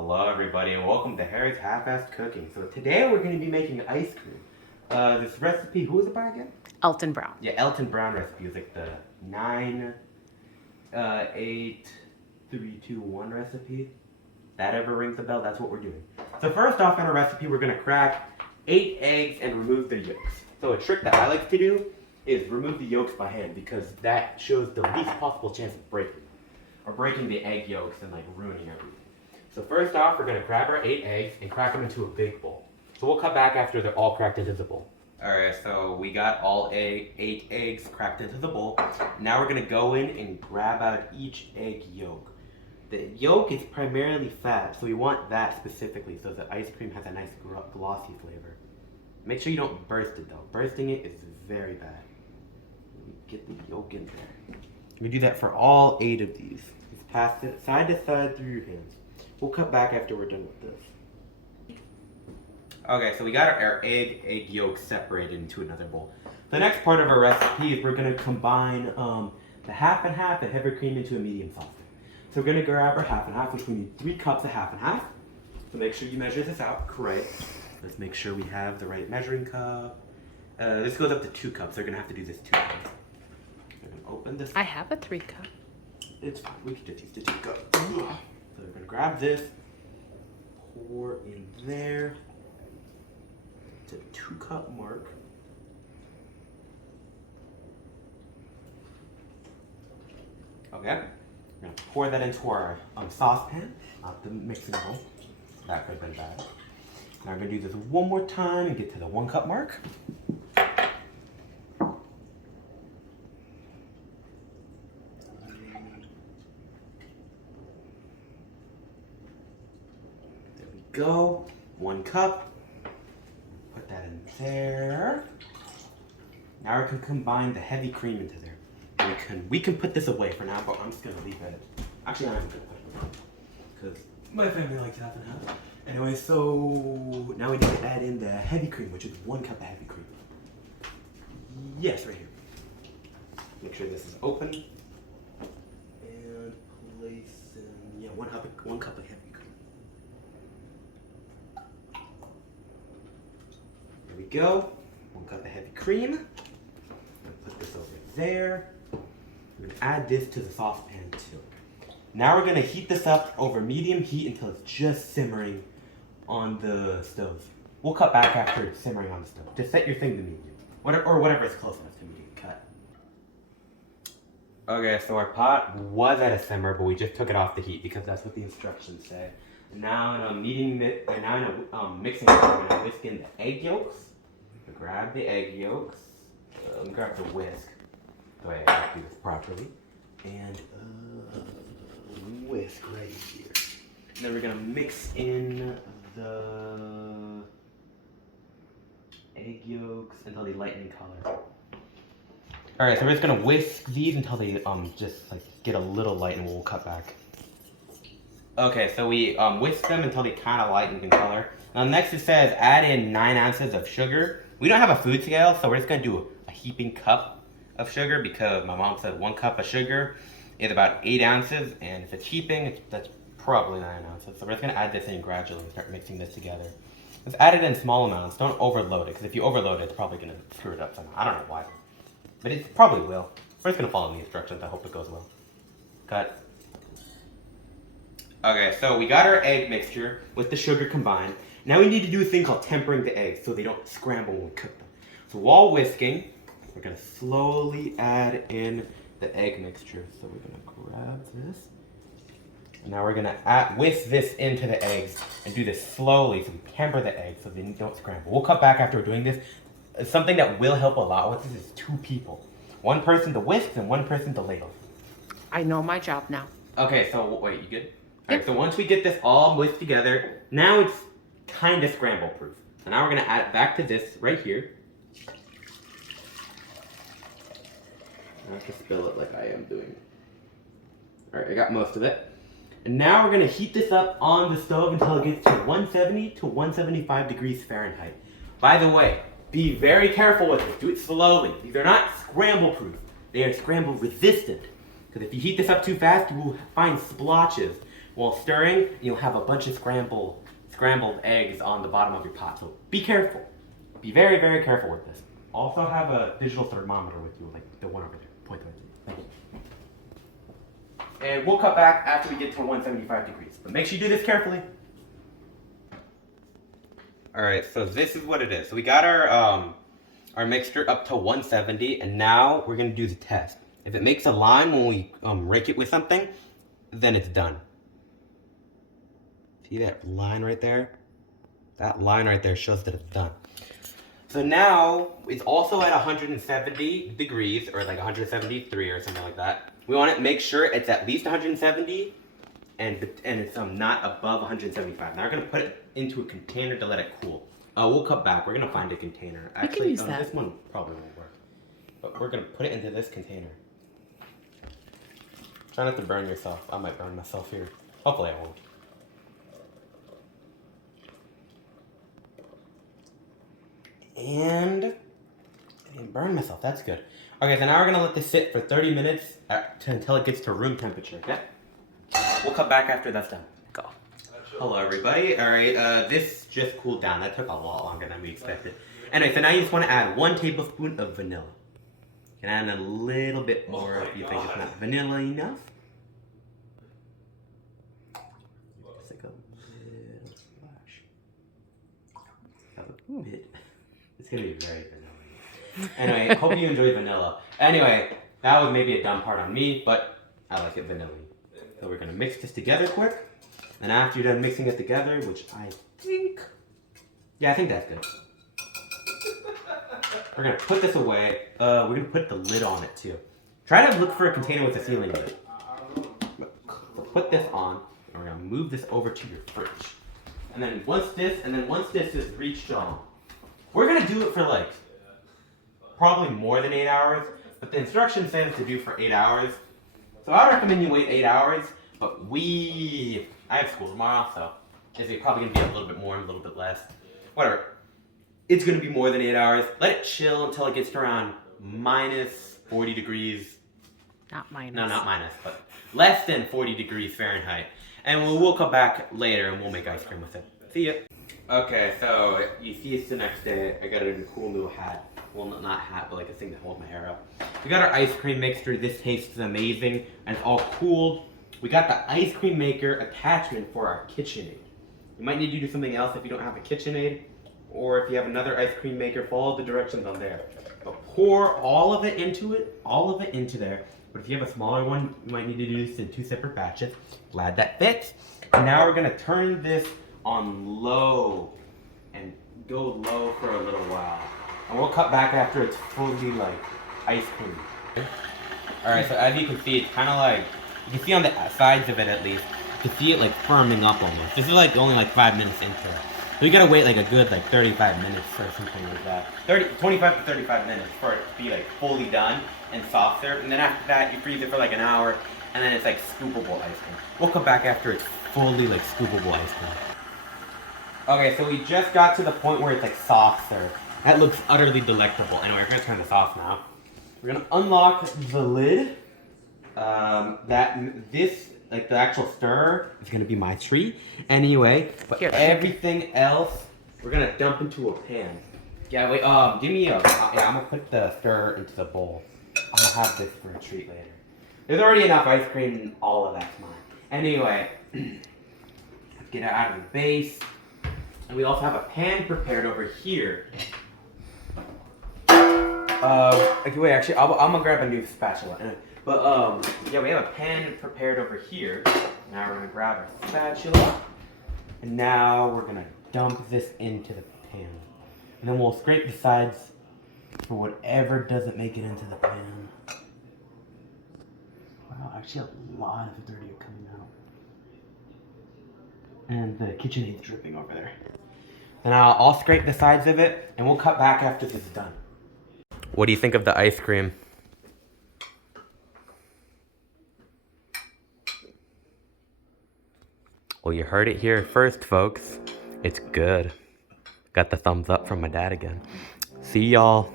Hello everybody and welcome to Harry's Half-Assed Cooking. So today we're going to be making ice cream. This recipe, who was it by again? Alton Brown. Yeah, Alton Brown recipe is like the 9, 8, 3, 2, 1 recipe. That ever rings a bell, that's what we're doing. So first off in our recipe we're going to crack 8 eggs and remove their yolks. So a trick that I like to do is remove the yolks by hand because that shows the least possible chance of breaking. Or breaking the egg yolks and like ruining everything. So first off, we're going to grab our 8 eggs and crack them into a big bowl. So we'll come back after they're all cracked into the bowl. Alright, so we got all 8 eggs cracked into the bowl. Now we're going to go in and grab out each egg yolk. The yolk is primarily fat, so we want that specifically so the ice cream has a nice glossy flavor. Make sure you don't burst it though. Bursting it is very bad. Get the yolk in there. We do that for all 8 of these. Just pass it side to side through your hands. We'll cut back after we're done with this. Okay, so we got our egg yolks separated into another bowl. The next part of our recipe is we're going to combine the half and half of heavy cream into a medium sauce. So we're going to grab our half and half, which we need 3 cups of half and half. So make sure you measure this out correct. Let's make sure we have the right measuring cup. This goes up to 2 cups. They're going to have to do this 2 times. I'm going to open this. I have a 3 cup. It's fine. We can just use the 2 cups. So we're going to grab this, pour in there. It's a 2 cup mark. Okay. We're going to pour that into our saucepan, not the mixing bowl. That could have been bad. Now we're going to do this one more time and get to the 1 cup mark. Go 1 cup, put that in there. Now we can combine the heavy cream into there. We can put this away for now, but I'm just gonna leave it. Actually, I'm gonna put it away because my family likes half and half. Anyway, so now we need to add in the heavy cream, which is 1 cup of heavy cream. Yes, right here. Make sure this is open and place in 1 cup of heavy cream. There we go. 1 cup of heavy cream. I'm going to put this over there. We're going to add this to the saucepan too. Now we're going to heat this up over medium heat until it's just simmering on the stove. We'll cut back after it's simmering on the stove. Just set your thing to medium. Whatever is close enough to medium. Cut. Okay, so our pot was at a simmer, but we just took it off the heat because that's what the instructions say. Now in a mixing bowl, we're going to whisk in the egg yolks. So grab the egg yolks. Grab the whisk. So I have to do this properly. And whisk right here. And then we're going to mix in the egg yolks until they lighten in color. Alright, so we're just going to whisk these until they just like get a little light and we'll cut back. Okay, so we whisk them until they kind of lighten in color. Now next it says add in 9 ounces of sugar. We don't have a food scale, so we're just going to do a heaping cup of sugar because my mom said 1 cup of sugar is about 8 ounces, and if it's heaping, that's probably 9 ounces. So we're just going to add this in gradually and start mixing this together. Just add it in small amounts. Don't overload it, because if you overload it, it's probably going to screw it up somehow. I don't know why, but it probably will. We're just going to follow the instructions. I hope it goes well. Cut. Okay, so we got our egg mixture with the sugar combined. Now we need to do a thing called tempering the eggs so they don't scramble when we cook them. So while whisking, we're going to slowly add in the egg mixture. So we're going to grab this. And now we're going to whisk this into the eggs and do this slowly so we temper the eggs so they don't scramble. We'll cut back after we're doing this. Something that will help a lot with this is 2 people. 1 person to whisk and 1 person to ladle. I know my job now. Okay, so wait, you good? Alright, so once we get this all whisked together, now it's kind of scramble proof. So now we're going to add it back to this right here. I have to spill it like I am doing. Alright, I got most of it. And now we're going to heat this up on the stove until it gets to 170 to 175 degrees Fahrenheit. By the way, be very careful with it. Do it slowly. These are not scramble proof. They are scramble resistant. Because if you heat this up too fast, you will find splotches while stirring, you'll have a bunch of scrambled eggs on the bottom of your pot. So be careful. Be very, very careful with this. Also have a digital thermometer with you, like the one over there. Point there. Thank you. And we'll cut back after we get to 175 degrees. But make sure you do this carefully. Alright, so this is what it is. So we got our mixture up to 170, and now we're going to do the test. If it makes a line when we rake it with something, then it's done. See that line right there? That line right there shows that it's done. So now, it's also at 170 degrees, or like 173 or something like that. We want to make sure it's at least 170, and it's not above 175. Now we're going to put it into a container to let it cool. We'll cut back. We're going to find a container. Actually, we can use that. This one probably won't work. But we're going to put it into this container. Try not to burn yourself. I might burn myself here. Hopefully I won't. And I didn't burn myself. That's good. Okay, so now we're gonna let this sit for 30 minutes until it gets to room temperature. Okay. We'll cut back after that's done. Go. Hello, everybody. All right. This just cooled down. That took a lot longer than we expected. Anyway, so now you just want to add 1 tablespoon of vanilla. You can add a little bit more if you think it's not vanilla enough. Just like a little splash. Have a bit. It's gonna be very vanilla. Anyway, hope you enjoy vanilla. Anyway, that was maybe a dumb part on me, but I like it vanilla. So we're gonna mix this together quick. And after you're done mixing it together, which I think, yeah, I think that's good. We're gonna put this away. We're gonna put the lid on it too. Try to look for a container with a sealing lid. So put this on, and we're gonna move this over to your fridge. And then once this is reached on, we're gonna do it for like probably more than 8 hours, but the instructions say to do for 8 hours. So I recommend you wait 8 hours, but I have school tomorrow, so it's probably gonna be a little bit more and a little bit less. Whatever. It's gonna be more than 8 hours. Let it chill until it gets to around minus 40 degrees. Not minus. No, not minus, but less than 40 degrees Fahrenheit. And we'll come back later and we'll make ice cream with it. See ya. Okay, so you see it's the next day. I got it in a cool little hat. Well, not hat, but like a thing to hold my hair up. We got our ice cream mixture. This tastes amazing, and it's all cooled. We got the ice cream maker attachment for our KitchenAid. You might need to do something else if you don't have a KitchenAid, or if you have another ice cream maker, follow the directions on there. But pour all of it into there. But if you have a smaller one, you might need to do this in 2 separate batches. Glad that fits. And now we're gonna turn this on low and go low for a little while. And we'll cut back after it's fully like ice cream. Alright, so as you can see, it's kind of like, you can see on the sides of it at least, you can see it like firming up almost. This is like only like 5 minutes into it. So you gotta wait like a good like 35 minutes or something like that. 25 to 35 minutes for it to be like fully done and soft served. And then after that, you freeze it for like an hour, and then it's like scoopable ice cream. We'll come back after it's fully like scoopable ice cream. Okay, so we just got to the point where it's like soft serve. That looks utterly delectable. Anyway, we're gonna turn this off now. We're gonna unlock the lid. Like the actual stirrer is gonna be my treat. Anyway, but Here. everything else, we're gonna dump into a pan. Yeah, wait, give me I'm gonna put the stirrer into the bowl. I'm gonna have this for a treat later. There's already enough ice cream and all of that's mine. Anyway, let's get it out of the base. And we also have a pan prepared over here. Okay, wait, actually, I'm gonna grab a new spatula. But, yeah, we have a pan prepared over here. Now we're gonna grab our spatula. And now we're gonna dump this into the pan. And then we'll scrape the sides for whatever doesn't make it into the pan. Wow, actually a lot of dirty coming out. And the KitchenAid's dripping over there. Then I'll scrape the sides of it, and we'll cut back after this is done. What do you think of the ice cream? Well, you heard it here first, folks. It's good. Got the thumbs up from my dad again. See y'all.